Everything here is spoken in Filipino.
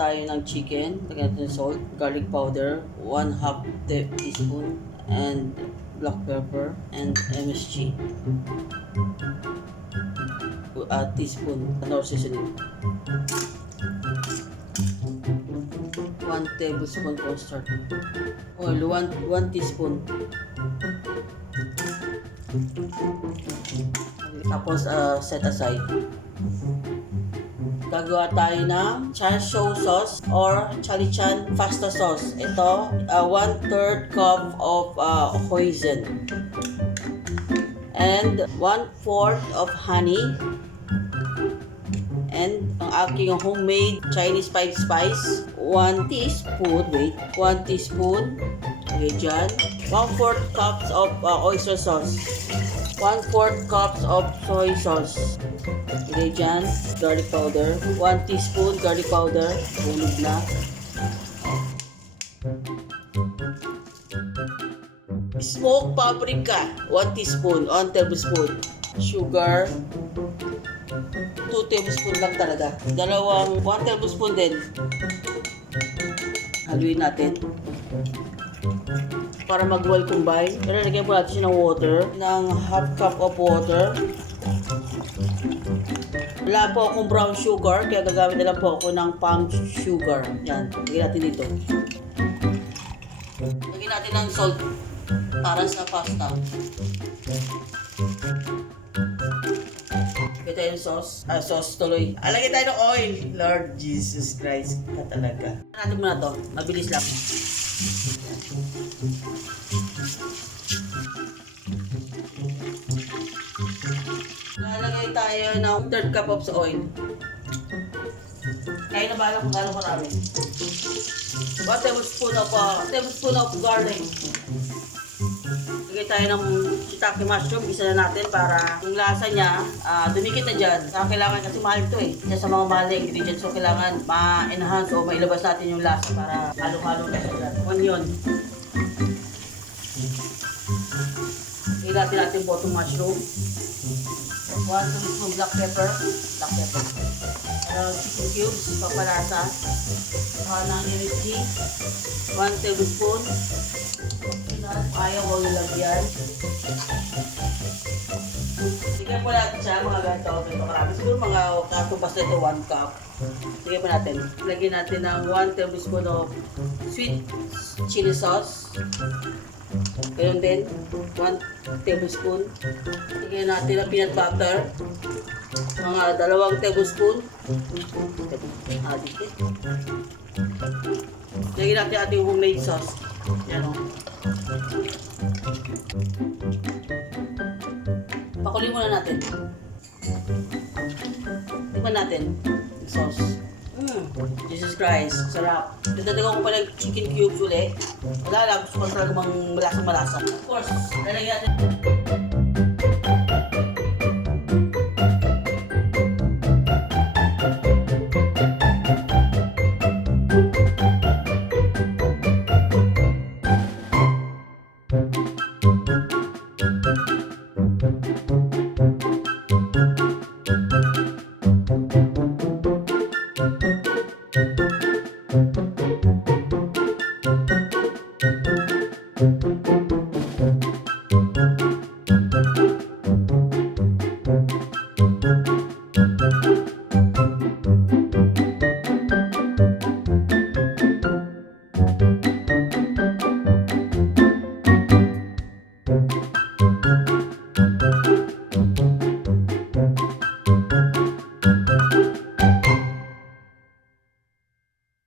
tayo ng chicken. Lagyan natin salt, garlic powder, 1/2 teaspoon, and black pepper, and MSG. Teaspoon, nor seasoning. 1 tablespoon cornstarch. Oil, 1 teaspoon. Tapos, set aside. Gagawa tayo ng chan chow sauce or chalichan pasta sauce. Ito, 1/3 cup of hoisin. And 1/4 of honey. And ang aking homemade Chinese spice, 1 teaspoon, 1 teaspoon, okay dyan, 1/4 cups of oyster sauce, 1/4 cups of soy sauce, okay dyan, garlic powder, 1 teaspoon garlic powder, hulog na, smoked paprika, 1 teaspoon, 1 tablespoon, sugar, 2 tablespoon lang talaga. 1 tablespoon din. Haluin natin. Para mag-well combine. Ilalagyan po natin siya ng water. Ng 1/2 cup of water. Wala po akong brown sugar, kaya gagamit na lang po ako ng palm sugar. Yan. Lagyan natin dito. Lagyan natin ng salt para sa pasta. Lagyan tayo ng sauce tuloy. Lagyan tayo ng oil. Lord Jesus Christ ka talaga. Natin muna to. Mabilis lang. Lalagay tayo ng 1/3 cup of oil. Kaya na bahala kung gano'ng marami. 1 tablespoon of garlic. Lagay tayo ng shiitake mushroom, isa na natin para yung lasa niya dumikit na dyan. Kailangan kasi mahal ito eh. Isa sa mga mahal na ingredients, so kailangan ma-enhance o mailabas natin yung lasa para halong-halong kasi dyan. Onion. Ilagay natin po itong mushroom. 1 tablespoon black pepper. Chicken cubes, papalasa. Ng MSG. 1 tablespoon. Ayaw ko nilagyan. Sigyan po natin siya mga ganito. Marami. Siguro mga katupas na ito, 1 cup. Sigyan po natin. Lagyan natin ng 1 tablespoon of sweet chili sauce. Ganoon din, 1 tablespoon. Lagyan natin ng peanut butter. Mga 2 tablespoon. Dikit. Lagyan natin ating homemade sauce. Yan o. Pakuloy muna natin. Tikman natin yung sauce. Jesus Christ, sarap. Dadagdagan ko pa ng chicken cubes ulit. Wala lang, gusto ko talaga mang malasang-malasa. Of course, lalagyan natin.